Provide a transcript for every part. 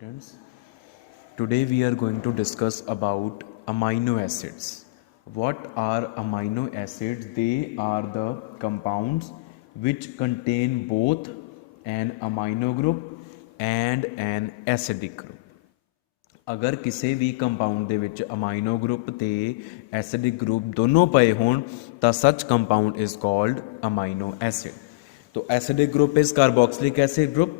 students. Today we are going to discuss about amino acids. What are amino acids? They are the compounds which contain both an amino group and an acidic group. अगर किसी भी compound ਦੇ ਵਿੱਚ amino group ਤੇ acidic group ਦੋਨੋਂ ਪਏ ਹੋਣ ਤਾਂ ਸੱਚ ਕੰਪਾउंड इज कॉल्ड अमाइनो एसिड. तो acidic group is carboxylic acid group.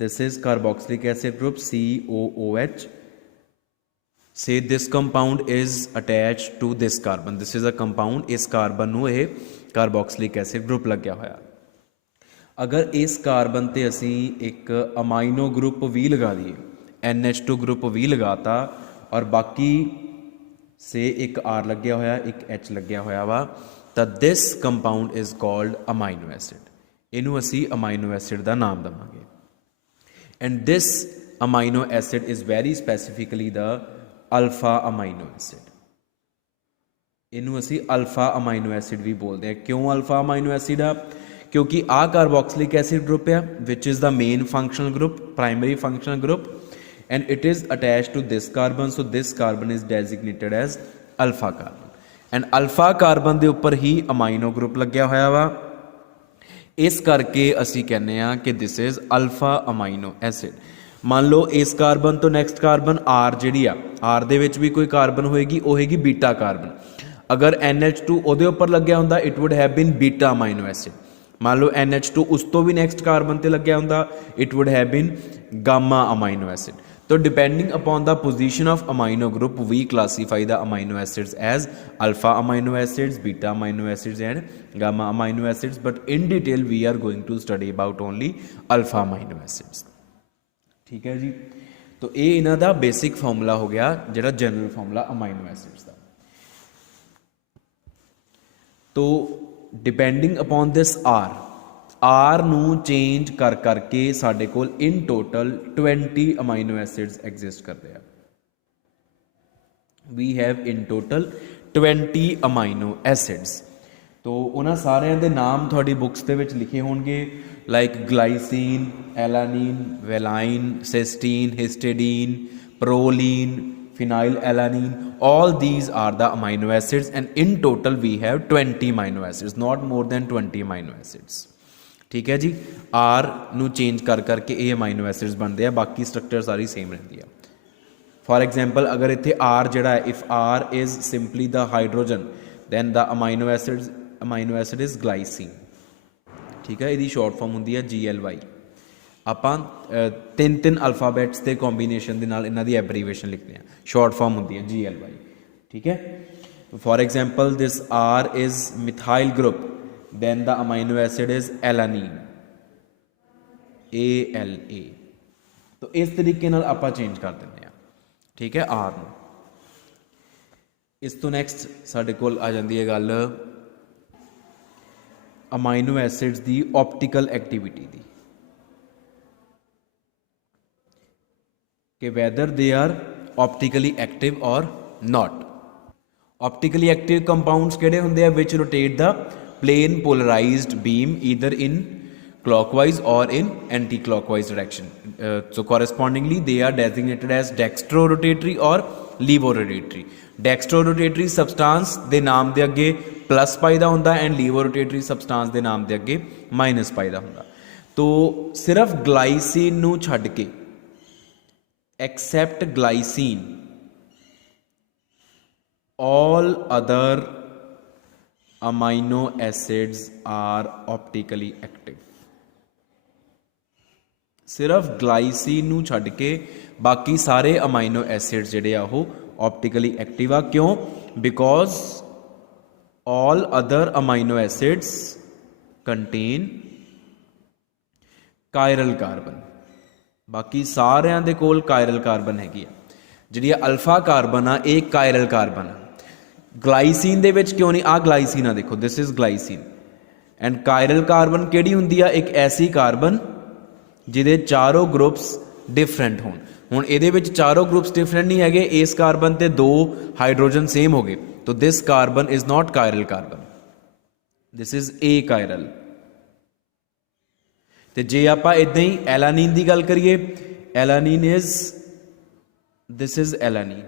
This is carboxylic acid group COOH. say this compound is attached to this carbon. this is a compound. इस carbon ਨੂੰ ਇਹ carboxylic acid group ਲੱਗਿਆ ਹੋਇਆ. अगर इस carbon ਤੇ ਅਸੀਂ ਇੱਕ ਅਮਾਈਨੋ ਗਰੁੱਪ ਵੀ ਲਗਾ ਦਈਏ, NH2 ग्रुप भी लगाता और बाकी से एक R लग्या होया एक H लग्या होया वा, तो this compound is called amino acid. इनू असी अमाइनो एसिड का नाम देवांगे. And this amino acid is very specifically the alpha amino acid. इनू असी अल्फा अमाइनो एसिड भी बोलते हैं. क्यों अल्फा अमाइनो एसिड आ? क्योंकि आ कार्बोक्सिलिक एसिड ग्रुप है which is the main functional group, primary functional group, and it is attached to this carbon, so this carbon is designated as alpha carbon. and alpha carbon ਦੇ ਉੱਪਰ ਹੀ amino group ਲੱਗਿਆ ਹੋਇਆ ਵਾ, ਇਸ ਕਰਕੇ ਅਸੀਂ ਕਹਿੰਦੇ ਆ ਕਿ this is alpha amino acid. ਮੰਨ ਲਓ ਇਸ ਕਾਰਬਨ ਤੋਂ ਨੈਕਸਟ ਕਾਰਬਨ R ਜਿਹੜੀ ਆ, R ਦੇ ਵਿੱਚ ਵੀ ਕੋਈ ਕਾਰਬਨ ਹੋਏਗੀ, ਉਹ ਹੋਏਗੀ ਬੀਟਾ ਕਾਰਬਨ. ਅਗਰ NH2 ਉਹਦੇ ਉੱਪਰ ਲੱਗਿਆ ਹੁੰਦਾ it wood have been beta amino acid. ਮੰਨ ਲਓ NH2 ਉਸ ਤੋਂ ਵੀ ਨੈਕਸਟ ਕਾਰਬਨ ਤੇ ਲੱਗਿਆ ਹੁੰਦਾ it wood have been Gama amino acid. So depending upon the position of amino group, we classify the amino acids as alpha amino acids, beta amino acids and gamma amino acids. But in detail we are going to study about only alpha amino acids. ठीक है जी. तो ये इन्हां दा basic formula हो गया जिहड़ा general formula amino acids दा. तो डिपेंडिंग अपॉन दिस R ਨੂੰ ਚੇਂਜ ਕਰ ਕਰਕੇ ਸਾਡੇ ਕੋਲ in total 20 amino acids exist ਕਰਦੇ ਆ. We have in total 20 amino acids. ਤੋ ਉਹਨਾਂ ਸਾਰਿਆਂ ਦੇ ਨਾਮ ਤੁਹਾਡੀ ਬੁੱਕਸ ਦੇ ਵਿੱਚ ਲਿਖੇ ਹੋਣਗੇ, like glycine, alanine, valine, cysteine, histidine, proline, phenyl alanine. all these are the amino acids and in total we have 20 amino acids, not more than 20 amino acids. ठीक है जी. आर ਨੂੰ ਚੇਂਜ ਕਰ ਕਰਕੇ ਇਹ ਅਮਾਈਨੋ ਐਸਿਡਸ ਬਣਦੇ ਆ, ਬਾਕੀ structure ਸਾਰੀ same ਰਹਿੰਦੀ ਆ. ਫॉर एग्जांपल ਅਗਰ ਇੱਥੇ ਆਰ ਜਿਹੜਾ ਹੈ, if R is simply the hydrogen then the amino acid is glycine. ਠੀਕ ਹੈ. ਇਹਦੀ ਸ਼ਾਰਟ ਫਾਰਮ ਹੁੰਦੀ ਹੈ GLY. ਆਪਾਂ ਤਿੰਨ ਅਲਫਾਬੈਟਸ ਦੇ ਕੰਬੀਨੇਸ਼ਨ ਦੇ ਨਾਲ ਇਹਨਾਂ ਦੀ ਐਬਰੀਵੇਸ਼ਨ ਲਿਖਦੇ ਆ. ਸ਼ਾਰਟ ਫਾਰਮ ਹੁੰਦੀ ਹੈ GLY. ਠੀਕ ਹੈ. For example this R is methyl group, then the amino acid is alanine, ALA. तो इस तरीके नाल आपां चेंज कर दिंदे आ. ठीक है. आर ਨੂੰ. इस तो नैक्सट साडे कोल आ जाती है गल अमाइनो एसिड्स की ऑप्टिकल एक्टिविटी की, कि whether they are optically active or not. Optically active compounds किहड़े हुंदे आ? Which rotate the plane polarized beam either in clockwise or in anti-clockwise direction. So correspondingly they are designated as dextro-rotatory or levo-rotatory. Dextro-rotatory substance ਦੇ ਨਾਮ ਦੇ ਅੱਗੇ plus ਪਾਈਦਾ ਹੁੰਦਾ and levo-rotatory substance ਦੇ ਨਾਮ ਦੇ ਅੱਗੇ ਮਾਈਨਸ ਪਾਈਦਾ ਹੁੰਦਾ. ਤੋ ਸਿਰਫ ਗਲਾਈਸੀਨ ਨੂੰ ਛੱਡ ਕੇ, except glycine, all other amino acids are optically active. सिर्फ ग्लाइसिन ਨੂੰ ਛੱਡ ਕੇ ਬਾਕੀ ਸਾਰੇ ਅਮਾਈਨੋ ਐਸਿਡਸ ਜਿਹੜੇ ਆ ਉਹ optically active ਆ. ਕਿਉਂ? because all other amino acids contain chiral carbon. ਬਾਕੀ ਸਾਰਿਆਂ ਦੇ ਕੋਲ chiral carbon ਹੈਗੀ ਆ. ਜਿਹੜੀ ਅਲਫਾ ਕਾਰਬਨ ਆ ਇਹ chiral carbon ਆ. ਗਲਾਈਸੀਨ ਦੇ ਵਿੱਚ ਕਿਉਂ ਨਹੀਂ? ਆ ਗਲਾਈਸੀਨ ਆ, ਦੇਖੋ ਦਿਸ ਇਜ਼ ਗਲਾਈਸੀਨ. ਐਂਡ ਕਾਇਰਲ ਕਾਰਬਨ ਕਿਹੜੀ ਹੁੰਦੀ ਆ? ਇੱਕ ਐਸੀ ਕਾਰਬਨ ਜਿਹਦੇ ਚਾਰੋਂ ਗਰੁੱਪਸ ਡਿਫਰੈਂਟ ਹੋਣ. ਹੁਣ ਇਹਦੇ ਵਿੱਚ ਚਾਰੋਂ ਗਰੁੱਪਸ ਡਿਫਰੈਂਟ ਨਹੀਂ ਹੈਗੇ, ਇਸ ਕਾਰਬਨ ਤੇ 2 ਹਾਈਡਰੋਜਨ ਸੇਮ ਹੋ ਗਏ, तो this carbon is not chiral carbon, this is a chiral. तो जे आप इदा ही एलानीन की गल करिए, alanine is, this is alanine,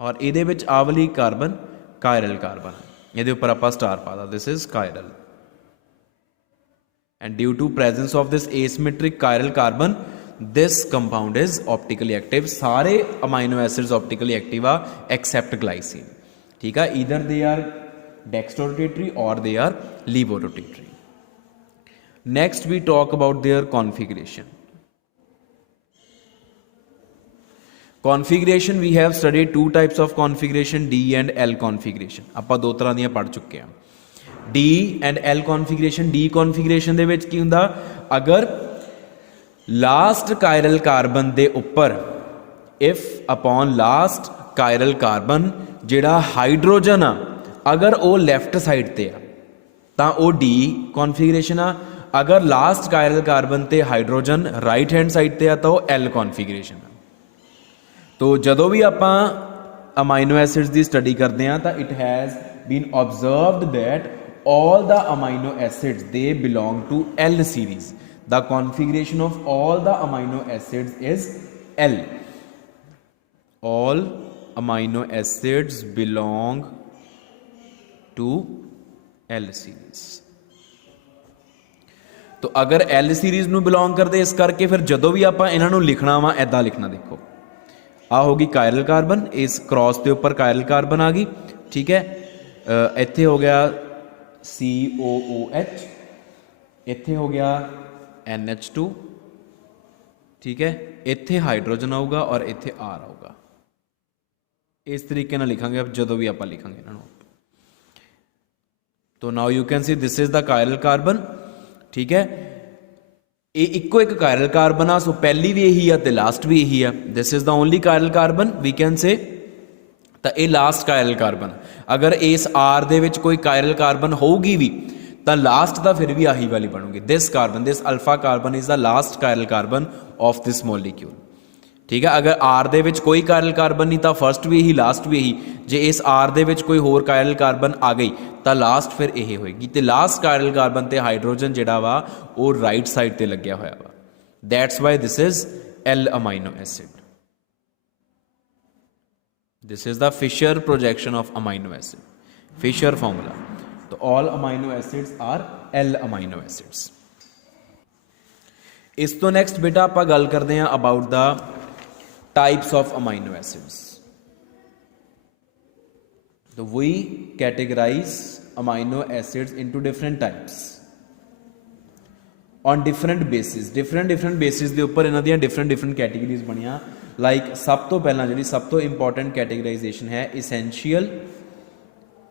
और ये आवली कार्बन कायरल कार्बन है, ये उपर आप स्टार पाता, this is chiral, and due to presence of this asymmetric chiral carbon this compound is optically active. सारे अमाइनो एसिड्स ऑप्टिकली एक्टिव आ एक्सेप्ट ग्लाइसिन, ठीक है, ईदर दे आर डेक्स्ट्रोरोटेटरी और they are levorotatory. Next we talk about their configuration. Configuration we have studied two types of configuration, D and L configuration, आप दो तरह दी पढ़ चुके हैं। D and L configuration, D configuration दे विच की हुंदा, अगर लास्ट कायरल कार्बन दे उपर if upon last chiral carbon जिहड़ा हाइड्रोजन आ अगर वो लैफ्ट साइड ते आ तां वो डी कॉन्फिगरेशन आ, अगर लास्ट कायरल कार्बन ते हाइड्रोजन राइट हैंड साइड ते आ तां वो एल कॉन्फिगरेशन आ। तो जदों भी आपां अमाइनो एसिड्स की स्टडी करते हैं तो it has been observed that all the amino acids they belong to L series. The configuration of all the amino acids is L. All amino acids belong to L series. तो अगर L series नूं belong करते इस करके फिर जदों भी आपां इन्हां नूं लिखना वा ऐदां लिखना, देखो आ होगी कायरल कार्बन, इस क्रॉस के उपर कायरल कार्बन आ गई, ठीक है, इत्थे हो गया COOH, इत्थे हो गया NH2, ठीक है, इत्थे हाइड्रोजन आऊगा और इत्थे R आऊगा। इस तरीके नाल लिखांगे अब जदों भी आपां लिखांगे इन्हां नूं। तो now you can see this is the chiral carbon, ठीक है, ये इक्को एक कायरल कार्बन आ, सो पहली भी यही है तो लास्ट भी यही है, this is the only chiral carbon we can say, तो ये लास्ट कायरल कार्बन। अगर इस आर दे विच कोई कायरल कार्बन होगी भी तो लास्ट तो फिर भी आही वाली बनूगी, this carbon, this alpha carbon is the last chiral carbon of this molecule, ठीक है। अगर आर दे विच कोई कायरल कार्बन नहीं तो फर्स्ट भी यही लास्ट भी यही, जे इस आर दे विच कोई होर कायरल कार्बन आ गई तो लास्ट फिर यही होएगी, तो लास्ट कायरल कार्बन ते हाइड्रोजन जिहड़ा वा वो राइट साइड ते लग्या होया वा, that's why this is L amino acid. This is the Fisher projection of amino acid, Fisher formula. So all amino acids are L amino acids. इस तो नेक्स्ट बेटा आप गल करते हैं about the types of amino acids. तो we categorize amino acids into different types on different basis, different basis के उपर इन्हां दियां डिफरेंट कैटेगरीज बनिया। लाइक सब तो पहला जी सब तो इंपॉर्टेंट कैटेगराइजेशन है essential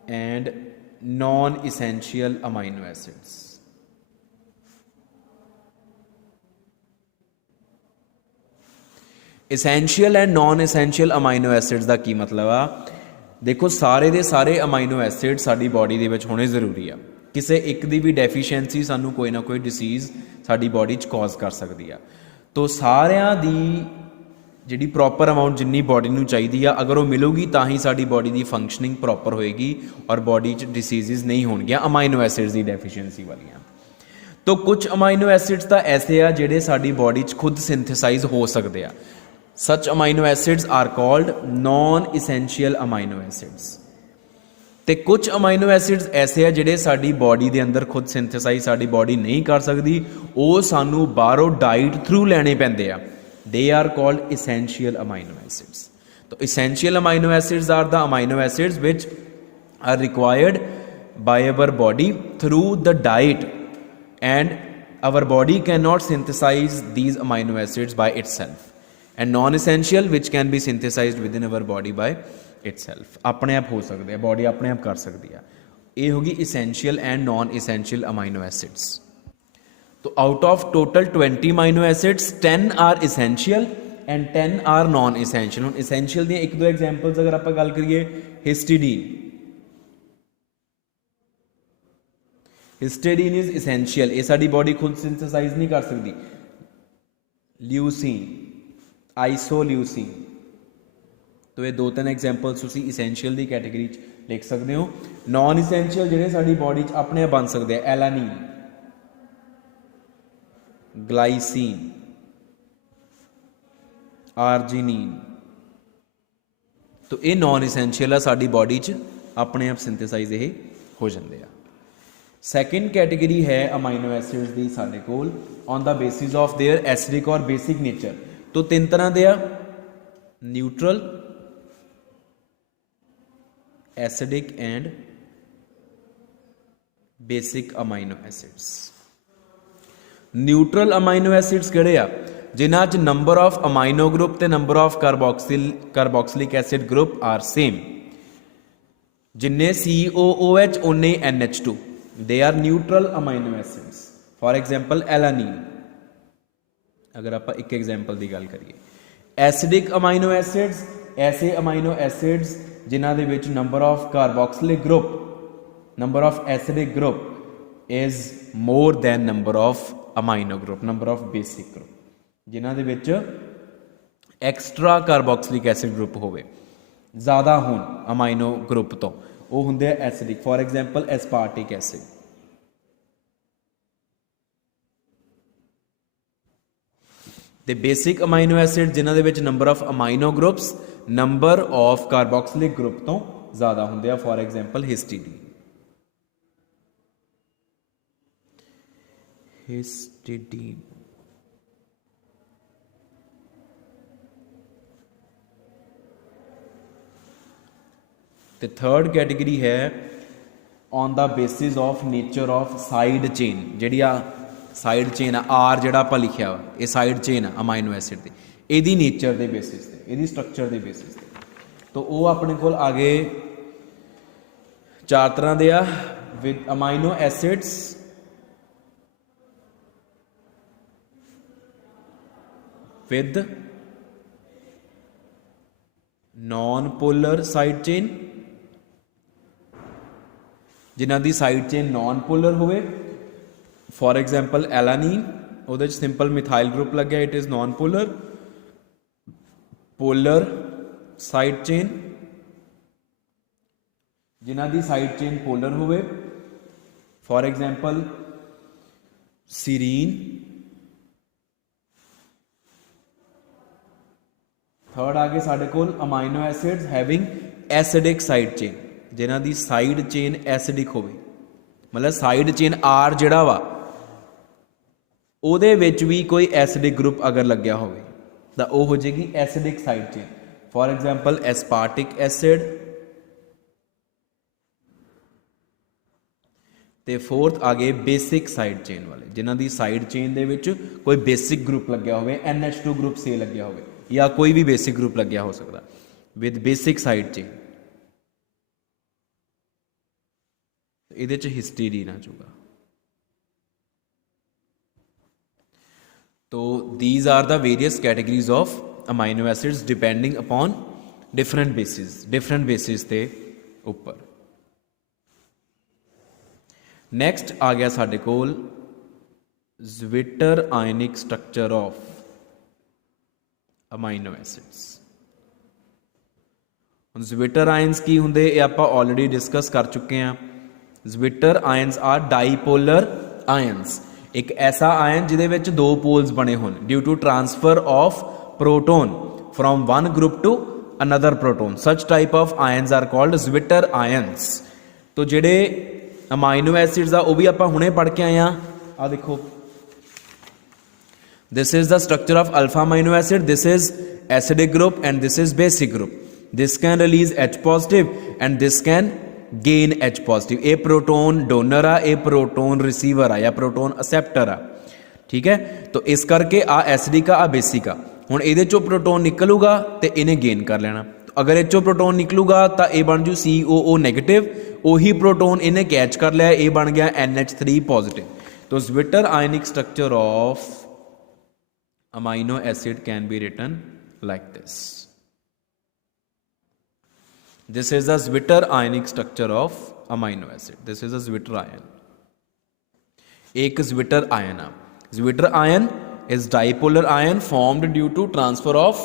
and non essential amino acids. Essential and non essential amino एसिड्स का की मतलब आ, देखो सारे दे सारे अमाइनो एसिड साडी बॉडी दे विच होने जरूरी आ, किसी एक दी भी डेफिशिएंसी सानू कोई ना कोई डिसीज़ साडी बॉडी च कॉज कर सकती है। तो सारियां दी जिहड़ी प्रॉपर अमाउंट जिन्नी बॉडी नूं चाहीदी आ अगर वो मिलूगी तां ही साडी बॉडी की फंक्शनिंग प्रॉपर होएगी और बॉडी च डिसीज़ नहीं होणगियां अमाइनो एसिड्स की डेफिशिएंसी वालियां। तो कुछ अमाइनो एसिड्स तो ऐसे आ जिहड़े साडी बॉडी च खुद सिंथेसाइज हो सकते आ। Such amino acids are called non essential amino acids. तो कुछ अमाइनो एसिड्स ऐसे है जिहड़े साडी बॉडी के अंदर खुद सिंथेसाइज साडी बॉडी नहीं कर सकती, वो सानू बाहरों डाइट थ्रू लैणे पैंदे आ। They are called essential amino acids. So essential amino acids are the amino acids which are required by our body through the diet, and our body cannot synthesize these amino acids by itself. And non-essential which can be synthesized within our body by itself. अपने आप हो सकते हैं, body अपने आप कर सकती है। ये होगी essential and non-essential amino acids. तो out of total 20 amino acids 10 are essential and 10 are non essential. हम इसेंशियल दी एक दो एग्जांपल्स अगर आप गल करिए, हिस्टिडीन, हिस्टिडीन इज इसेंशियल, ये साडी बॉडी खुद सिंथेसाइज नहीं कर सकती। ल्यूसीन, आइसोल्यूसीन, तो ये दो तीन एग्जांपल्स तुसी इसेंशियल दी कैटेगरी लिख सकते हो। नॉन इसेंशियल जिहड़े साडी बॉडी अपने बन सकते हैं, एलानीन, ग्लाइसिन, आर्जिनीन। तो ये नॉन इसेंशियल आ साडी बॉडी च, अपने आप सिंथेसाइज ये हो जाते हैं। सैकेंड कैटेगरी है अमाइनो एसिड्स की साडे कोल on the basis of their acidic और बेसिक नेचर। तो तीन तरह के आ, neutral, acidic and basic amino acids. Neutral amino acids किहड़े आ, जिन्हां च नंबर ऑफ अमाइनो ग्रुप ते number of carboxylic acid group are same. जिन्ने COOH उन्ने NH2, they are neutral amino acids. For example alanine, अगर आप एक एग्जाम्पल की गल करिए। एसिडिक अमाइनो एसिड्स ऐसे अमाइनो एसिड्स जिन्हां दे विच number of carboxylic group, number of acidic group is more than number of amino group, number of basic group. जिन्हां दे विच एक्सट्रा कार्बोक्सिलिक एसिड ग्रुप होवे, ज़्यादा होण अमाइनो ग्रुप तो, वो हुंदे acidic. For example aspartic acid. ते बेसिक अमाइनो एसिड जिन्हां दे विच number of amino groups number of carboxylic group तो ज़्यादा होंदे आ। For example histidine. हिस्टीडीन ते थर्ड कैटेगरी है on the basis of nature of side chain. जिहड़ी आ साइड चेन आर जिहड़ा आपां लिखिआ वा, ये साइड चेन आ अमाइनो एसिड दी, इहदी नेचर दे बेसिस ते, इहदी स्ट्रक्चर दे बेसिस ते। तो वो अपने कोल आगे चार तरह दे आ, with amino acids with non polar side chain, जिन्हां दी साइड चेन नॉन पोलर होवे। फॉर एग्जाम्पल एलानीन, उहदे च सिंपल मिथाइल ग्रुप लग गया, it is non polar. Polar side chain, जिन्हां दी साइड चेन पोलर होवे। For example serine. थर्ड आगे साडे कोल amino acids having acidic side chain, जिन्हां दी साइड चेन एसिडिक होवे, मतलब साइड चेन आर जिहड़ा वा ਉਹਦੇ ਵਿੱਚ भी कोई एसिडिक ग्रुप अगर लग्या होवे ਤਾਂ ਉਹ हो जाएगी acidic side chain. For example aspartic acid. ਤੇ फोर्थ आ गए बेसिक साइड चेन वाले, जिन्हां दी साइड चेन ਦੇ ਵਿੱਚ कोई बेसिक ग्रुप लग्या होवे, NH2 ग्रुप से लग्या होवे या कोई भी बेसिक ग्रुप लग्या हो सकता विद बेसिक साइड चेन। ਇਹਦੇ ਚ हिस्टीडीन आ जाऊगा। तो these are the various categories of amino acids depending upon different bases के ऊपर। नेक्स्ट आ गया साडे कोल zwitter ionic structure of amino acids. हुण ज्विटर आयन्स की हुंदे ये आपां ऑलरेडी डिस्कस कर चुके हैं। Zwitter ions are dipolar ions, एक ऐसा आयन जिहदे विच दो पोल्स बने होण due to transfer of proton from one group to another proton. Such type of ions are called zwitter ions. तो जिहड़े अमाइनो एसिड्स आ वो भी आपां हुणे पढ़ के आए आ देखो, this is the structure of alpha amino acid, this is acidic group and this is basic group. This can release H positive and this can gain H positive. A proton donor आ, a proton receiver आ या proton acceptor आ, ठीक है। तो इस करके आ acidic आ basic आ। हुण इहदे चों प्रोटोन निकलूगा तो इन्हें गेन कर लेना। तो अगर इस चों प्रोटोन निकलूगा तो ये बन जू COO नैगेटिव, उही प्रोटोन इन्हें कैच कर लिया, ये बन गया NH3 पॉजिटिव। तो zwitter ionic structure of amino acid can be written like this. This is the Zwitter ionic structure of amino acid. This is a Zwitter ion. एक Zwitter ion है। Zwitter ion is dipolar ion formed due to transfer of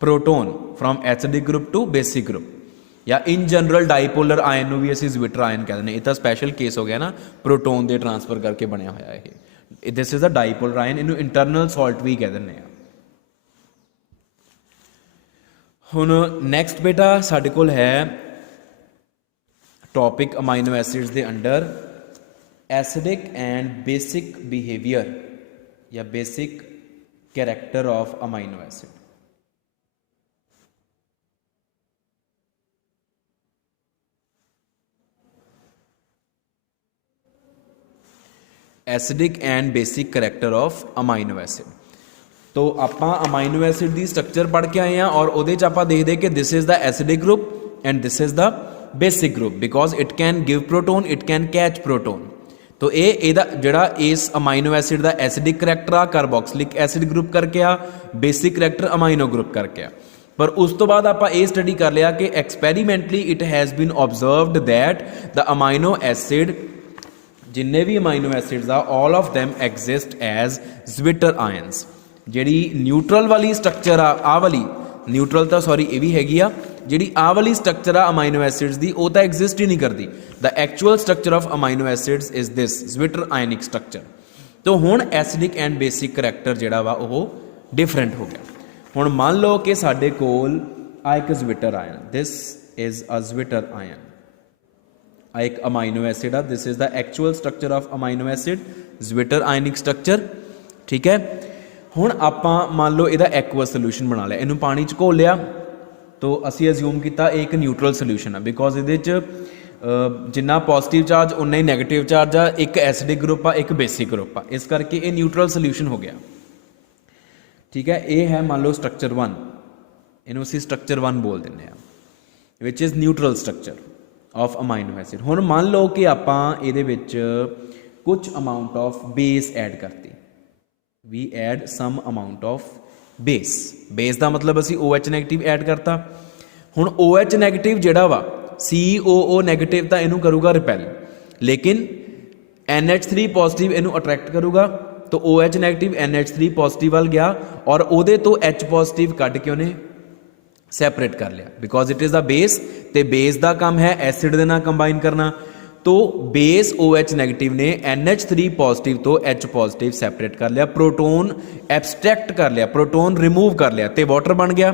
proton from acidic group to basic group. या in general dipolar ion ਨੂੰ ਵੀ ਅਸੀਂ Zwitter ion कहते हैं। ਇਹ ਤਾਂ special case हो गया ना, प्रोटोन ਦੇ ट्रांसफर करके ਬਣਿਆ ਹੋਇਆ ਇਹ। This is a dipolar ion, ਇਹਨੂੰ internal salt ਵੀ ਕਹਿ ਦਿੰਦੇ ਆ। ਹੁਣ ਨੈਕਸਟ ਬੇਟਾ ਸਾਡੇ ਕੋਲ ਹੈ ਟॉपिक अमाइनो एसिड्स के under acidic and basic behaviour या basic character of amino acid. Acidic and basic character of amino acid. तो आप अमाइनो एसिड की स्ट्रक्चर पढ़ के आए हैं और वो आप देखते कि this is the acidic group and this is the basic group because it can give proton, it can catch proton. तो ये जड़ा इस अमाइनो एसिड का एसिडिक करैक्टर आ कार्बोक्सिलिक एसिड ग्रुप करके आ, बेसिक करैक्टर अमाइनो ग्रुप करके आ। पर उस तो बाद आप ये स्टडी कर लिया कि experimentally it has been observed that the amino acid जिन्ने भी अमाइनो एसिड्स आ all of them exist as zwitter ions. जिहड़ी न्यूट्रल वाली स्ट्रक्चर आ वाली न्यूट्रल तो सॉरी ये भी हैगी आ, जिहड़ी आ वाली स्ट्रक्चर आ अमाइनो एसिड्स दी वो तो एग्जिस्ट ही नहीं करती। The actual structure of amino acids is this zwitter ionic structure. तो हुण एसिडिक एंड बेसिक करैक्टर जिहड़ा वा वो डिफरेंट हो गया। हुण मान लो कि साडे कोल आ एक zwitter ion, this is a zwitter ion, आ एक अमाइनो एसिड आ, this is the actual structure of amino acid zwitter ionic structure. ठीक है, हुण आपां मान लो इहदा एक्वस सोल्यूशन बना लिया, इनू पानी च घोल लिया तो असी अज्यूम किया एक न्यूट्रल सोल्यूशन है बिकॉज ये जिन्ना पॉजिटिव चार्ज उन्ना ही नैगेटिव चार्ज आ, एक एसिडिक ग्रुप आ एक बेसिक ग्रुप आ, इस करके ये न्यूट्रल सोल्यूशन हो गया। ठीक है, ये है मान लो स्ट्रक्चर 1, इनू असी स्ट्रक्चर 1 बोल दें which is neutral structure of amino acid. हुण मान लो कि आपां इहदे विच कुछ अमाउंट ऑफ बेस ऐड करती, we add some amount of base. Base का मतलब असी OH नैगेटिव ऐड करता। हुण OH नैगेटिव जिहड़ा वा COO नैगेटिव तो इनू करूगा रिपैल, लेकिन NH3 पॉजिटिव इनू अट्रैक्ट करूगा। तो OH नैगेटिव NH3 पॉजिटिव वाल गया और उहदे तो H पॉजिटिव कट के उन्हें सैपरेट कर लिया because it is the base, तो बेस का काम है एसिड दे नाल कंबाइन करना। तो बेस OH नैगेटिव ने NH3 पॉजिटिव तो H पॉजिटिव सैपरेट कर लिया, प्रोटोन एब्सट्रैक्ट कर लिया, प्रोटोन रिमूव कर लिया, तो वाटर बन गया।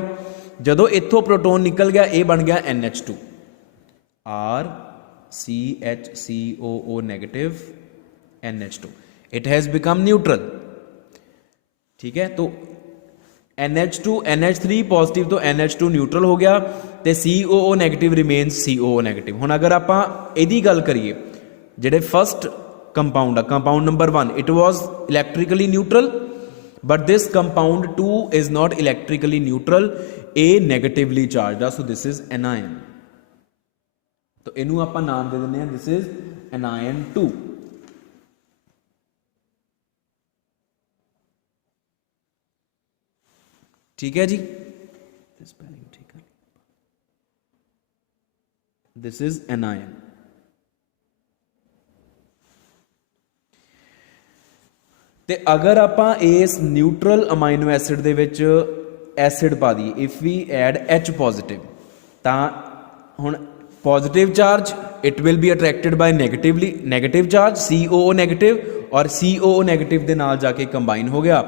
जदों इत्थों प्रोटोन निकल गया ये बन गया NH2 RCHCOO negative NH2, it has become neutral. ठीक है, तो NH2 NH3 पॉजिटिव तो NH2 न्यूट्रल हो गया, तो COO negative remains COO negative. हुण अगर आप इहदी गल करिए जिहड़े फस्ट कंपाउंड आ compound number 1 it was electrically neutral but this compound 2 is not electrically neutral, a negatively charge आ, सो दिस इज एनायन। तो इनू आप नाम दे दें दिस इज एनायन 2। ठीक है जी, दिस इज एनायन। ते अगर आप इस न्यूट्रल अमाइनो एसिड दे विच एसिड पा दी, if we add H positive, तो हुण positive charge it will be attracted by negative charge COO negative, और COO नेगेटिव दे नाल जाके कंबाइन हो गया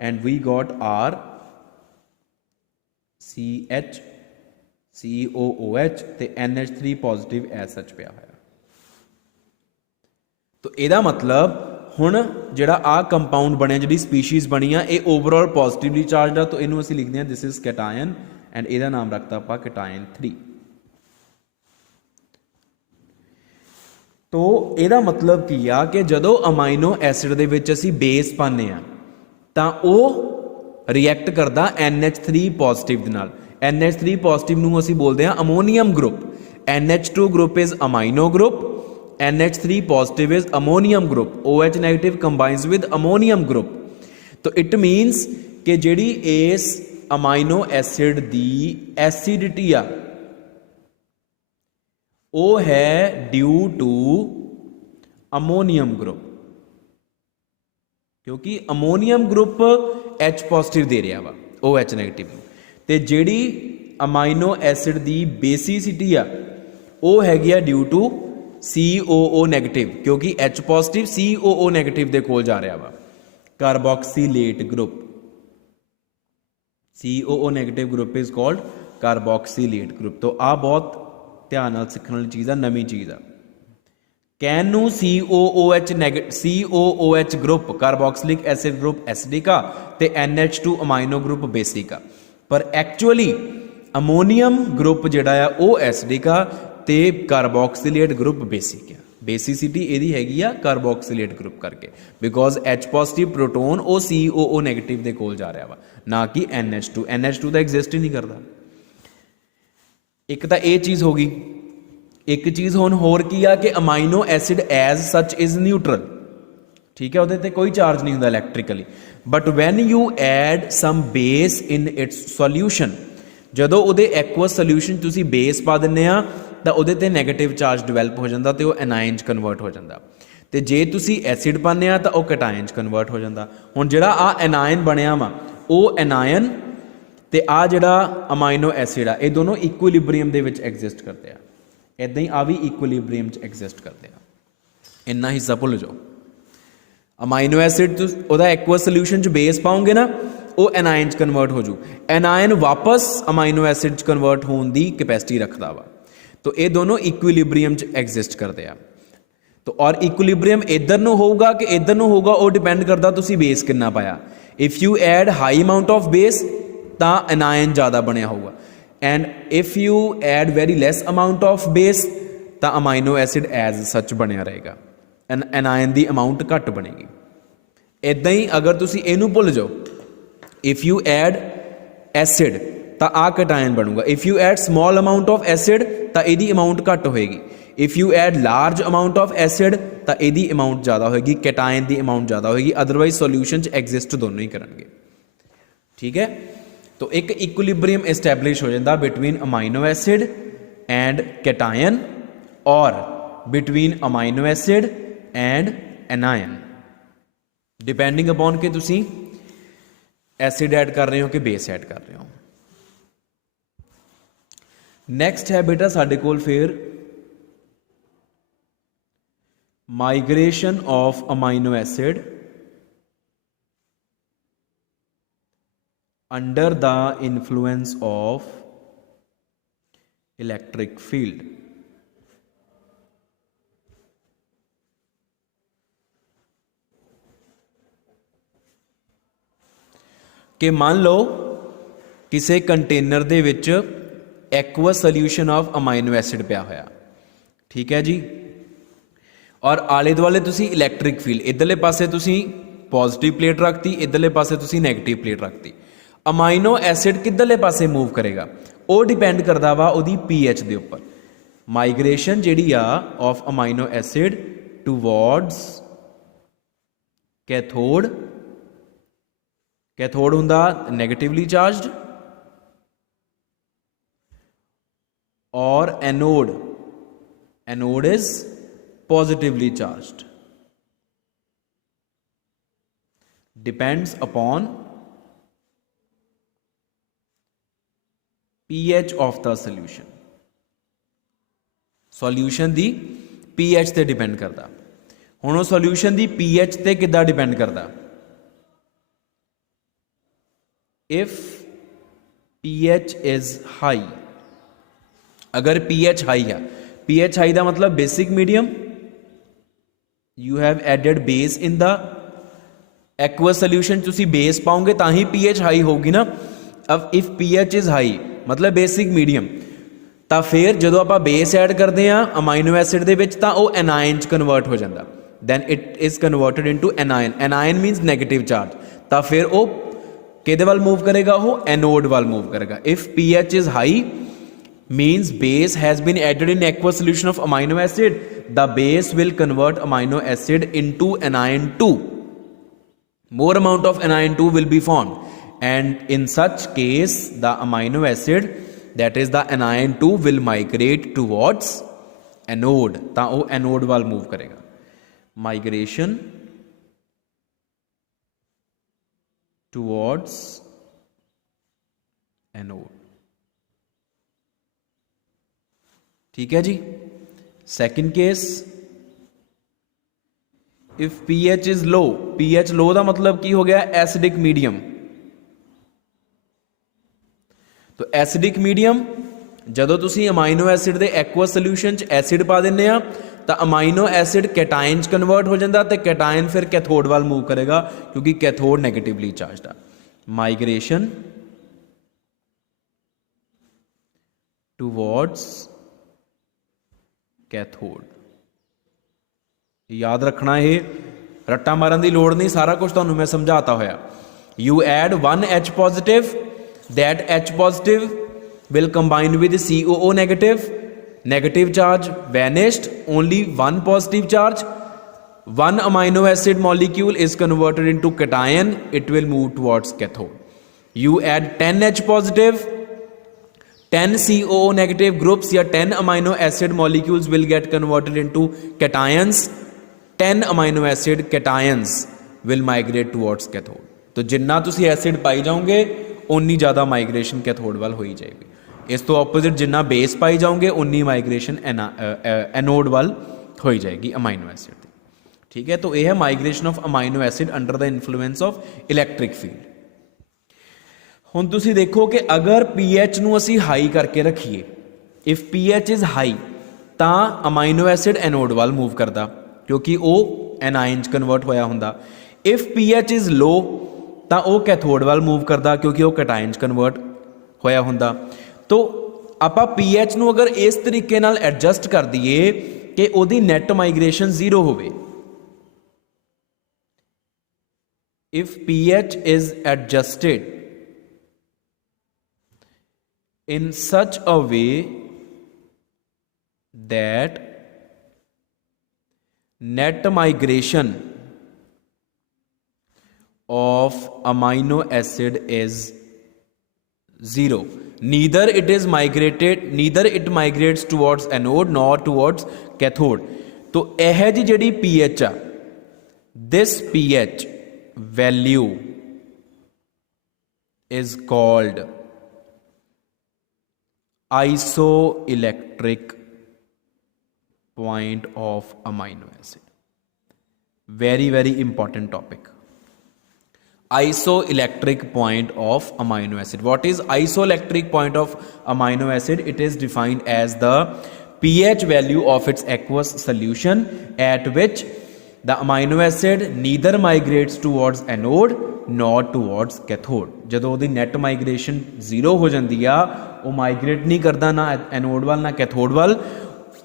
and we got R CH COOH ते NH3 पॉजिटिव एज सच पिया होया। तो इहदा मतलब हुण जिहड़ा आ कंपाउंड बनिया, जिहड़ी स्पीशीज़ बनी आ, ये ओवरऑल पॉजिटिवली चार्ज आ, तो इनू असीं लिखते हैं दिस इज कैटायन एंड इहदा नाम रखता आपां कैटायन 3। तो इहदा मतलब की आ कि जदों अमाइनो एसिड दे विच असीं बेस पाने आ तां ओह रिएक्ट करता NH3 पॉजिटिव दे नाल। NH3 पॉजिटिव नूं असीं बोलते हैं ammonium group, NH2 group is amino group, NH3 positive is ammonium group, OH negative combines with ammonium group. तो इट मीनस कि जिहड़ी इस अमाइनो एसिड दी एसिडिटी आ वो है ड्यू टू अमोनीयम ग्रुप, क्योंकि अमोनीयम ग्रुप H पॉजिटिव दे रहा वा OH नैगेटिव, तो जिहड़ी अमाइनो एसिड दी बेसिसिटी आ वो हैगी आ ड्यू टू COO नैगेटिव, क्योंकि H पॉजिटिव COO नैगेटिव दे कोल जा रहा वा। Carboxylate group, COO negative group is called carboxylate group. तो आ बहुत ध्यान नाल सीखण वाली चीज़ आ, नवीं चीज़ आ। कैन नू COOH COOH group carboxylic acid group acidic आ ते NH2 अमाइनो ग्रुप बेसिक आ, पर एक्चुअली अमोनीयम ग्रुप जिहड़ा आ वो एसिडिक आ ते कार्बोक्सिलेट ग्रुप बेसिक आ। बेसिसिटी इहदी हैगी आ कार्बोक्सिलेट ग्रुप करके, बिकॉज H पॉजिटिव प्रोटोन वो COO नैगेटिव दे कोल जा रहा वा, ना कि NH2 तो एग्जिस्ट ही नहीं करता। एक तो ये चीज़ हो गई। एक चीज़ हुण होर की आ कि amino acid as such is neutral, ठीक है, वो कोई चार्ज नहीं होंदा electrically, but when you add some base in its solution, जदों वो एक्वस सॉल्यूशन तुसी बेस पा दिंदे आ तो वो नैगेटिव चार्ज डिवेलप हो जाता, तो वह एनायन च कन्वर्ट हो जाता, तो जे तुसी एसिड पाने आ तो वह कैटायन च कन्वर्ट हो जाता। हुण जिहड़ा आ एनायन बनया वा वो एनायन ते आ जिहड़ा अमाइनो एसिड आ ये दोनों इक्विलिब्रीयम दे विच एग्जिस्ट करते हैं। इदां ही आ भी इक्विलिब्रीयम च एग्जिस्ट करते हैं। इन्ना हिस्सा भुल जाओ। अमाइनो एसिड तुम एक्वस सोल्यूशन च बेस पाओगे ना, वो एनायन च कन्वर्ट हो जू, एनायन वापस अमाइनो एसिड च कन्वर्ट होने की कैपेसिटी रखता वा। तो ये दोनों इक्विलिब्रीयम च एग्जिस्ट करते हैं। तो और इक्विलिब्रीयम इधर नूं होगा कि इधर नूं होगा, वो डिपेंड करता तुसी बेस कितना पाया। If you add high amount of base तो एनायन ज़्यादा बनया होगा, and if you add very less amount of base तो अमाइनो एसिड एज सच बनया रहेगा, एनायन की अमाउंट घट बनेगी। इदां ही अगर तुसी इनू भुल जाओ, इफ यू एड एसिड तो आ कैटायन बनूगा, if you add small amount of acid तो यदी अमाउंट घट होएगी, if you add large amount of acid तो यदी अमाउंट ज़्यादा होएगी, कैटायन की अमाउंट ज़्यादा होएगी। अदरवाइज सॉल्यूशन च एग्जिस्ट दोनों ही करनगे, ठीक है। तो एक इक्विलिब्रियम एस्टैबलिश हो जाता between amino acid and cation और between amino acid and anion, depending upon कि तुसी एसिड ऐड कर रहे हो कि बेस ऐड कर रहे हो। नैक्सट है बेटा साडे कोल फिर migration of amino acid under the influence of electric field। कि मान लो किसी container they which aqueous solution of amino acid पिया होया, ठीक है जी, और आले दुआले तुसी इलैक्ट्रिक फील्ड, इधरले पासे तुसी पॉजिटिव प्लेट रखती, इधरले पासे तुसी नैगेटिव प्लेट रखती। अमाइनो एसिड किधरले पासे मूव करेगा, वो डिपेंड करता वा उहदी pH के उपर। माइग्रेशन जिहड़ी आ of amino acid towards cathode, cathode हुंदा नैगेटिवली चार्ज, और anode, anode is positively charged, depends upon pH of the solution। Solution दी pH ते डिपेंड करता। हुण वो सॉल्यूशन दी pH ते किद्दां डिपेंड करता, इफ pH इज हाई, अगर pH हाई है, pH हाई का मतलब basic medium, you have added base in the aqueous solution, तुसी बेस पाओगे तो ही pH हाई होगी ना। अब इफ pH इज हाई मतलब बेसिक मीडियम, तो फिर जो आप बेस ऐड करते हैं अमाइनो एसिड के विच, तो वह एनायन च कन्वर्ट हो जाता, then it is converted into anion. Anion means negative charge, तो फिर वो किहदे वाल मूव करेगा, वो एनोड वाल मूव करेगा। If pH is high means base has been added in aqueous solution of amino acid, the base will convert amino acid into anion 2, more amount of anion 2 will be formed, and in such case the amino acid, that is the anion 2, will migrate towards anode, ਤਾਂ ਉਹ anode ਵੱਲ move ਕਰੇਗਾ। migration towards anode, ठीक है जी। second case, if pH is low, pH लो का मतलब की हो गया एसिडिक मीडियम, तो एसिडिक मीडियम ਜਦੋਂ ਤੁਸੀਂ ਅਮਾਈਨੋ ਐਸਿਡ ਦੇ ਐਕੁਅਸ ਸੋਲਿਊਸ਼ਨ 'ਚ ਐਸਿਡ ਪਾ ਦਿੰਦੇ ਆ ਤਾਂ ਅਮਾਈਨੋ ਐਸਿਡ ਕੈਟਾਇਨ 'ਚ ਕਨਵਰਟ ਹੋ ਜਾਂਦਾ ਤੇ ਕੈਟਾਇਨ ਫਿਰ ਕੈਥੋਡ ਵੱਲ ਮੂਵ ਕਰੇਗਾ ਕਿਉਂਕਿ ਕੈਥੋਡ ਨੈਗੇਟਿਵਲੀ ਚਾਰਜਡ ਆ। ਮਾਈਗ੍ਰੇਸ਼ਨ ਟੂਵਰਡਸ ਕੈਥੋਡ, याद रखना ये रट्टा मारन की लोड़ नहीं, सारा कुछ तुहानूं मैं समझाता होया। You add one H positive, that H positive will combine with COO negative, negative charge vanished, only one positive charge, one amino acid molecule is converted into cation, it will move towards cathode. You add 10 H positive, 10 COO negative groups या 10 amino acid molecules will get converted into cations, 10 amino acid cations will migrate towards cathode. तो जिन्ना तुसी acid पाई जाओगे उन्नी ज़्यादा migration cathode वाल हो ही जाएगी। इस तो ऑपोजिट जिन्ना बेस पाई जाओगे उन्नी माइग्रेशन एनोड वाल हो ही जाएगी अमाइनो एसिड की। ठीक है, तो यह है migration of amino acid under the influence of electric field. हुण तुसी देखो कि अगर pH नूं असी हाई करके रखिए, इफ pH इज हाई तां अमाइनो एसिड एनोड वाल मूव करदा क्योंकि वो एनाइन कन्वर्ट होया हुंदा। इफ pH इज लो तां वो कैथोड वाल मूव करदा क्योंकि वो कैटाइन कन्वर्ट होया हुंदा। तो आपां pH नूं अगर इस तरीके नाल एडजस्ट कर दईए कि उहदी नैट माइग्रेशन 0 होवे, if pH is adjusted in such a way that net migration of amino acid is 0, neither it migrates towards anode nor towards cathode। तो यह जी जिहड़ी pH uh, this pH value is called isoelectric point of amino acid। very very important topic, isoelectric point of amino acid। what is isoelectric point of amino acid? It is defined as the pH value of its aqueous solution at which the amino acid neither migrates towards anode nor towards cathode। ਜਦੋਂ ਉਹਦੀ net migration 0 ਹੋ ਜਾਂਦੀ ਆ, ਉਹ migrate ਨਹੀਂ ਕਰਦਾ ਨਾ anode ਵੱਲ ਨਾ ਕੈਥੋਡ ਵੱਲ,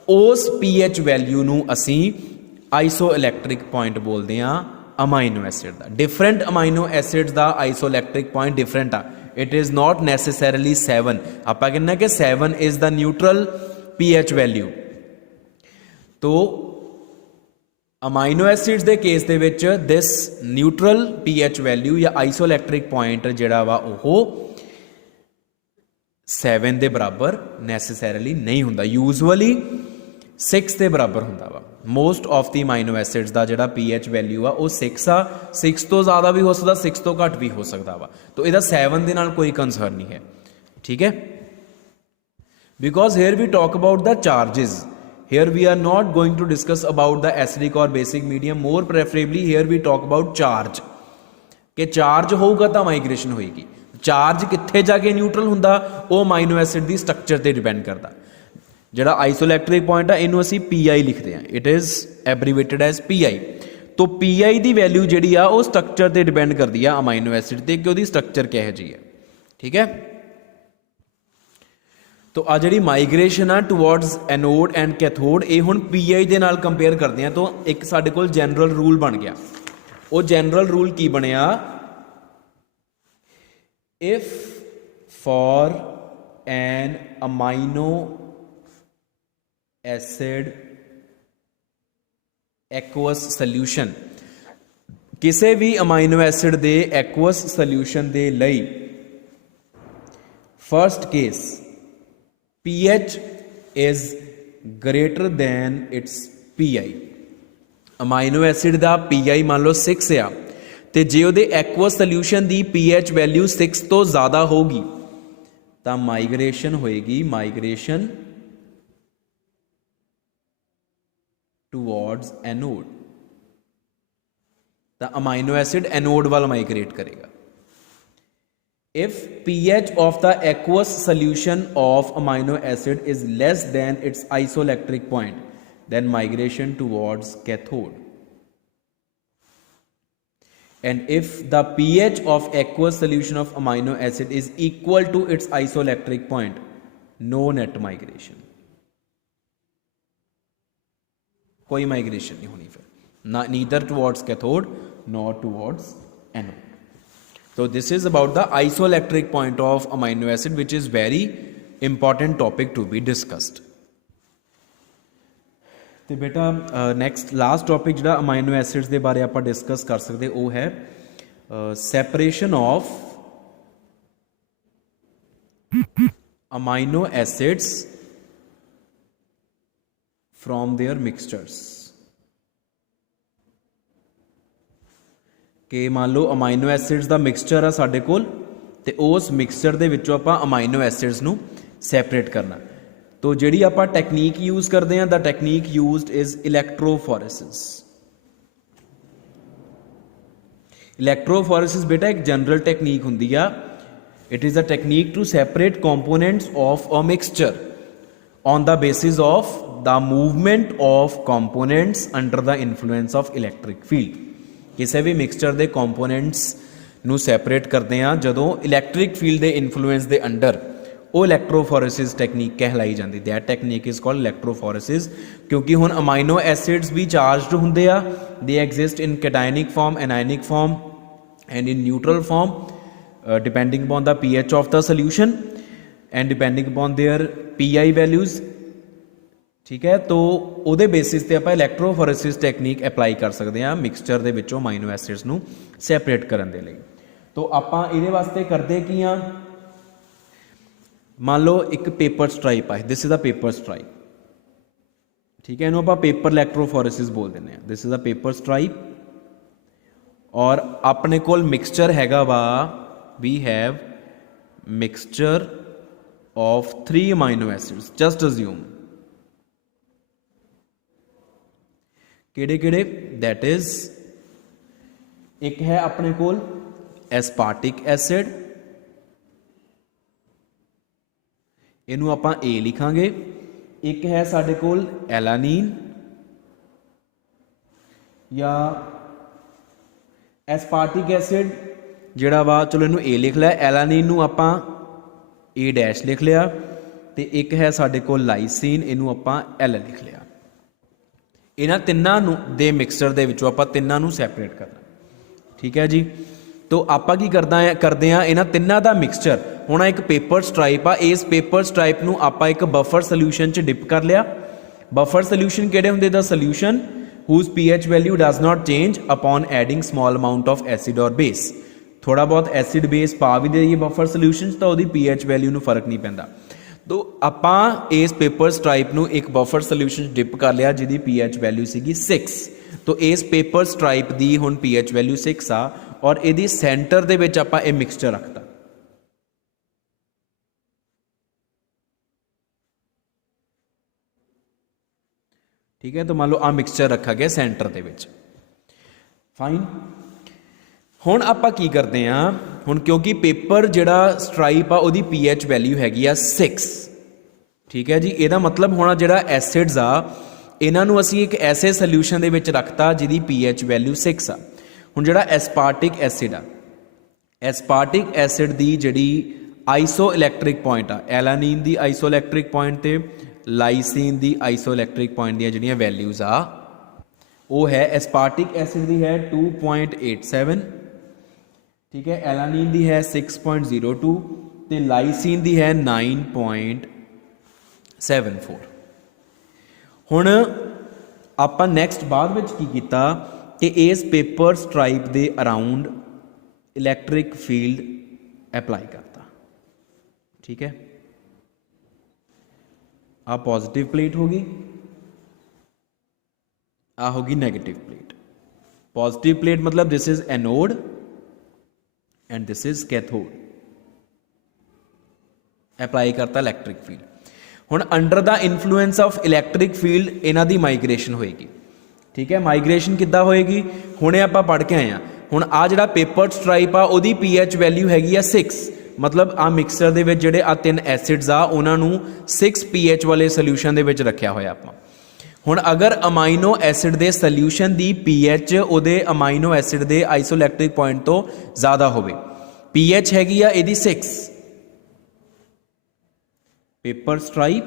ਉਸ pH ਵੈਲਿਊ ਨੂੰ ਅਸੀਂ ਆਈਸੋਇਲੈਕਟ੍ਰਿਕ ਪੁਆਇੰਟ ਬੋਲਦੇ ਹਾਂ ਅਮਾਈਨੋ ਐਸਿਡ ਦਾ। ਡਿਫਰੈਂਟ ਅਮਾਈਨੋ ਐਸਿਡਸ ਦਾ ਆਈਸੋਇਲੈਕਟ੍ਰਿਕ ਪੁਆਇੰਟ ਡਿਫਰੈਂਟ ਆ। It is not necessarily 7। ਆਪਾਂ ਕਹਿੰਦੇ ਕਿ 7 is the neutral pH value. तो ਅਮਾਈਨੋ ਐਸਿਡਸ ਦੇ ਕੇਸ ਦੇ ਵਿੱਚ ਦਿਸ ਨਿਊਟਰਲ pH ਵੈਲਿਊ ਜਾਂ ਆਈਸੋਇਲੈਕਟ੍ਰਿਕ ਪੁਆਇੰਟ ਜਿਹੜਾ ਵਾ ਉਹ 7 ਦੇ ਬਰਾਬਰ ਨੈਸੈਸਰਲੀ ਨਹੀਂ ਹੁੰਦਾ, ਯੂਜੂਅਲੀ 6 ਦੇ ਬਰਾਬਰ ਹੁੰਦਾ ਵਾ। Most of the amino acids ਦਾ ਜਿਹੜਾ pH ਵੈਲਿਊ ਆ ਉਹ 6 ਆ। 6 ਤੋਂ ਜ਼ਿਆਦਾ ਵੀ ਹੋ ਸਕਦਾ, 6 ਤੋਂ ਘੱਟ ਵੀ ਹੋ ਸਕਦਾ ਵਾ। ਤਾਂ ਇਹਦਾ 7 ਦੇ ਨਾਲ ਕੋਈ ਕੰਸਰਨ ਨਹੀਂ ਹੈ। ਠੀਕ ਹੈ, because here we talk about the charges. here we are not going to discuss about the acidic or basic medium, more preferably here we talk about charge कि चार्ज होगा तो माइग्रेशन होएगी। चार्ज कित्थे जाके न्यूट्रल हुंदा वो amino acid the structure ते depend करता। जिहड़ा आइसोइलेक्ट्रिक पॉइंट है इनू असीं PI लिखते हैं, it is abbreviated as PI। तो PI दी वैल्यू जिहड़ी आ वो स्ट्रक्चर ते डिपेंड करती है अमाइनो एसिड ते कि उहदी स्ट्रक्चर किहो जी है। ठीक है, तो आ जी माइग्रेशन आ टूवर्ड्स एनोड एंड कैथोड ये हुण PI दे नाल कंपेयर करते हैं। तो एक साडे कोल जनरल रूल बन गया। वो जनरल रूल की बनिया, if for an amino acid aqueous solution, किसी भी अमाइनो एसिड दे एक्वस सल्यूशन दे लई first case pH is greater than its PI। Amino acid का PI मान लो 6 आ, तो जे उहदे एक्वस सल्यूशन की pH वैल्यू 6 तो ज़्यादा होगी तो माइग्रेशन होएगी, माइग्रेशन टूवर्ड्स एनोड। तो अमाइनो एसिड एनोड वाल माइग्रेट करेगा। if pH of the aqueous solution of amino acid is less than its isoelectric point, then migration towards cathode. And if the pH of aqueous solution of amino acid is equal to its isoelectric point, no net migration. कोई migration नहीं होनी फिर, neither towards cathode nor towards anode. So this is about the isoelectric point of amino acid, which is very important topic to be discussed. तो बेटा next last topic जिहड़ा amino acids के बारे आप डिस्कस कर सकते वो है separation of amino acids from their mixtures. कि मान लो अमाइनो एसिड्स का मिक्सचर आ साडे कोल ते उस मिक्सचर दे विचों आपां अमाइनो एसिड्स नूं सैपरेट करना। तो जिहड़ी आपां टैक्नीक यूज़ करते हैं the technique used is electrophoresis. Electrophoresis बेटा एक जनरल टैक्नीक हुंदी आ। It is a technique to separate components of a mixture on the basis of the movement of components under the influence of electric field. किसी भी mixture के components नू separate करते हैं जदों इलैक्ट्रिक फील्ड के इन्फ्लुएंस के अंडर, वो इलैक्ट्रोफोरेसिस टैक्नीक कहलाई जाती। That technique is called electrophoresis. क्योंकि हुण अमाइनो एसिड्स भी चार्जड हुंदे आ, they exist in cationic form, anionic form and in neutral form depending upon the pH of the solution and depending upon their pI values. ठीक है, तो उहदे basis ते आपां इलैक्ट्रोफोरेसिस टैक्नीक अप्लाई कर सकते हैं मिक्सचर दे विचों अमाइनो एसिड्स नूं सैपरेट करन दे लई। तो आपां इहदे वास्ते करदे की आ, मान लो एक पेपर स्ट्राइप है, this is a paper stripe. ठीक है, इन्हों आप पेपर इलैक्ट्रोफोरेसिस बोल देने हैं। This is a paper stripe और अपने कोल मिक्सचर हैगा वा, we have mixture of 3 amino acids. Just assume किहड़े-किहड़े, दैट इज एक है अपने कोल एस्पार्टिक एसिड, इनू आपां ए लिखांगे। एक है साडे कोल एलानीन या एस्पार्टिक एसिड जिहड़ा वा, चलो इनू ए लिख लिया, एलानीन नू आपां ए डैश लिख लिया। ते एक है साडे कोल लाइसीन, इनू आपां एल लिख लिया। इन्हां तिन्नां नू दे मिक्सचर दे विचों आपां तिन्नां नू सैपरेट करना। ठीक है जी, तो आपां की करदे आ इन्हां तिन्नां दा मिक्सचर। हुण एक पेपर स्ट्राइप आ, इस पेपर स्ट्राइप नू आपां एक बफर सोल्यूशन च डिप कर लिया। बफर सोल्यूशन किहड़े हुंदे? The solution whose pH value does not change upon adding small amount of acid और बेस। थोड़ा बहुत एसिड बेस पा भी देइए बफर सोल्यूशन तो उहदी पीएच वैल्यू नू फर्क नहीं पैंदा। तो आपां इस पेपर स्ट्राइप नू एक बफर सोल्यूशन डिप कर लिया जिहदी पीएच वैल्यू सीगी 6। तो इस पेपर स्ट्राइप दी हुण पीएच वैल्यू 6 आ और इहदी सेंटर दे विच आपां इह मिक्सचर रखता। ठीक है, तो मान लो आ मिक्सचर रखा गया सेंटर दे विच। फाइन, हुण आपां की करते हैं, हुण क्योंकि पेपर जिहड़ा स्ट्राइप आ उहदी पीएच वैल्यू हैगी आ 6। ठीक है जी, इहदा मतलब होना जिहड़ा एसिड्स आ इन्हां नूं असीं एक ऐसे सोल्यूशन दे विच रखता जिहदी पीएच वैल्यू 6 आ। हुण जिहड़ा एस्पार्टिक एसिड आ, एस्पार्टिक एसिड दी जिहड़ी आइसो इलैक्ट्रिक पॉइंट आ, एलानीन दी आइसो इलैक्ट्रिक पॉइंट ते लाइसीन दी आइसो इलैक्ट्रिक पॉइंट दी जिहड़ियां वैल्यूज़ आ वो है एस्पार्टिक एसिड दी है 2.87। ठीक है, एलानीन दी है 6.02 ते लाइसीन दी है 9.74। हुण आपां नैक्सट बाद विच की कीता कि इस पेपर स्ट्राइप दे अराउंड इलैक्ट्रिक फील्ड अप्लाई करता। ठीक है, आ पॉजिटिव प्लेट होगी, आ होगी नेगेटिव प्लेट। पॉजिटिव प्लेट मतलब this is anode and this is cathode. Apply करता इलैक्ट्रिक फील्ड। हुण under the influence of electric field इन्हां दी माइग्रेशन होएगी। ठीक है, माइग्रेशन किद्दां होएगी? हुणे आपां पढ़ के आए हैं। हुण आ जिहड़ा पेपर स्ट्राइप आ उहदी पीएच वैल्यू हैगी आ 6। मतलब आ मिक्सचर ਦੇ ਵਿੱਚ ਜਿਹੜੇ ਆ ਤਿੰਨ ਐਸਿਡਸ ਆ ਉਹਨਾਂ ਨੂੰ 6 pH ਵਾਲੇ ਸੋਲੂਸ਼ਨ ਦੇ ਵਿੱਚ ਰੱਖਿਆ ਹੋਇਆ ਆਪਾਂ। ਹੁਣ ਅਗਰ ਅਮਾਈਨੋ ਐਸਿਡ ਦੇ ਸੋਲੂਸ਼ਨ ਦੀ pH ਉਹਦੇ ਅਮਾਈਨੋ ਐਸਿਡ ਦੇ ਆਈਸੋਲੈਕਟ੍ਰਿਕ ਪੁਆਇੰਟ ਤੋਂ ਜ਼ਿਆਦਾ ਹੋਵੇ, pH ਹੈਗੀ ਆ ਇਹਦੀ 6, paper stripe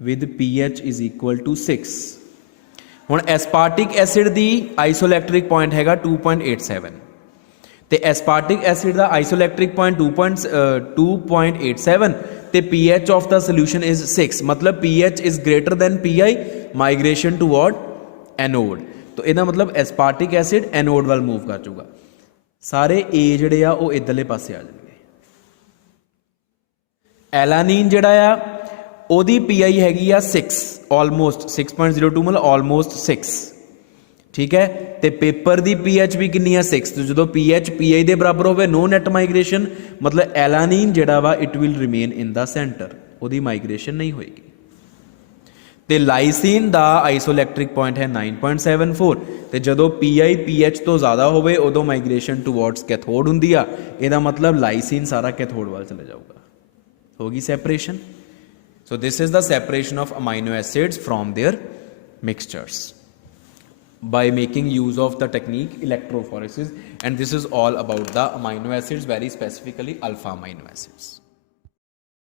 with pH is equal to 6। ਹੁਣ ਐਸਪਾਰਟਿਕ ਐਸਿਡ ਦੀ ਆਈਸੋਲੈਕਟ੍ਰਿਕ ਪੁਆਇੰਟ ਹੈਗਾ 2.87 ਤੇ ਐਸਪਾਰਟਿਕ ਐਸਿਡ ਦਾ ਆਈਸੋਲੈਕਟ੍ਰਿਕ ਪੁਆਇੰਟ 2.87 ਤੇ pH of the solution is 6, मतलब pH is greater than pi, migration toward anode। तो ਇਹਦਾ मतलब ਐਸਪਾਰਟਿਕ ਐਸਿਡ ਐਨੋਡ ਵੱਲ ਮੂਵ ਕਰ ਜਾਊਗਾ, ਸਾਰੇ A ਜਿਹੜੇ ਆ ਉਹ ਇਧਰਲੇ ਪਾਸੇ ਆ ਜਾਣਗੇ। ਐਲਾਨੀਨ ਜਿਹੜਾ ਆ ਉਹਦੀ PI ਹੈਗੀ ਆ 6, ਆਲਮੋਸਟ 6.02 ਮਤਲਬ ਆਲਮੋਸਟ 6, ਠੀਕ ਹੈ। ਤੇ ਪੇਪਰ ਦੀ pH ਵੀ ਕਿੰਨੀ ਆ 6, ਤੇ ਜਦੋਂ pH PI ਦੇ ਬਰਾਬਰ ਹੋਵੇ ਨੋ ਨੈਟ ਮਾਈਗ੍ਰੇਸ਼ਨ, ਮਤਲਬ ਐਲਾਨੀਨ ਜਿਹੜਾ ਵਾ it will remain in the centre, ਉਹਦੀ ਮਾਈਗ੍ਰੇਸ਼ਨ ਨਹੀਂ ਹੋਏਗੀ। ਤੇ ਲਾਈਸੀਨ ਦਾ ਆਈਸੋਲੈਕਟ੍ਰਿਕ ਪੁਆਇੰਟ ਹੈ 9.74 ਤੇ ਜਦੋਂ PI PH ਤੋਂ ਜ਼ਿਆਦਾ ਹੋਵੇ ਉਦੋਂ ਮਾਈਗ੍ਰੇਸ਼ਨ ਟੂਵਰਡਸ ਕੈਥੋਡ ਹੁੰਦੀ ਆ, ਇਹਦਾ ਮਤਲਬ ਲਾਈਸੀਨ ਸਾਰਾ ਕੈਥੋਡ ਵੱਲ ਚਲੇ ਜਾਊਗਾ। ਹੋ ਗਈ separation. So this is the separation of amino acids from their mixtures by making use of the technique electrophoresis, and this is all about the amino acids, very specifically alpha amino acids.